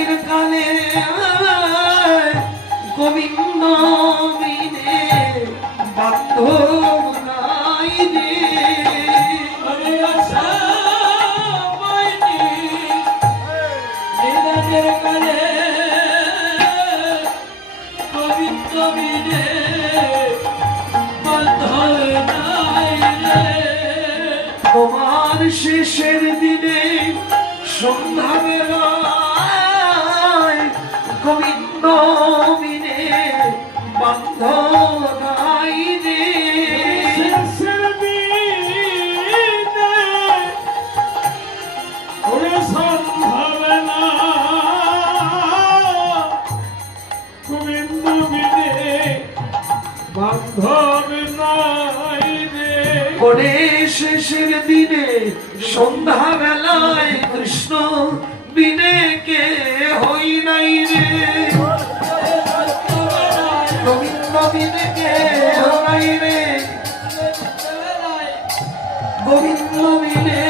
রাতের কালে গোবিন্দ বিনে বান্ধব নাই রে। রাতের কালে গোবিন্দ বিনে বান্ধব নাই রে। তোমার শেষের দিনে সন্ধ্যা বেলায় গোবিন্দ বিনে বান্ধব নাই রে। শেষের দিনে ওরে সন্ধ্যা বেলা গোবিন্দ বিনে বান্ধব নাই রে। ওরে শেষের দিনে সন্ধ্যা বেলায় কৃষ্ণ বিনে কে হই নাই রে। গোবিন্দ বিনে কে হই রে। গোবিন্দ বিনে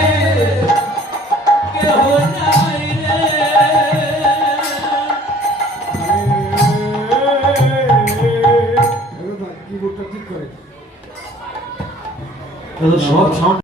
কেহ নাই রে। কিবোর্ডটা ঠিক করে সব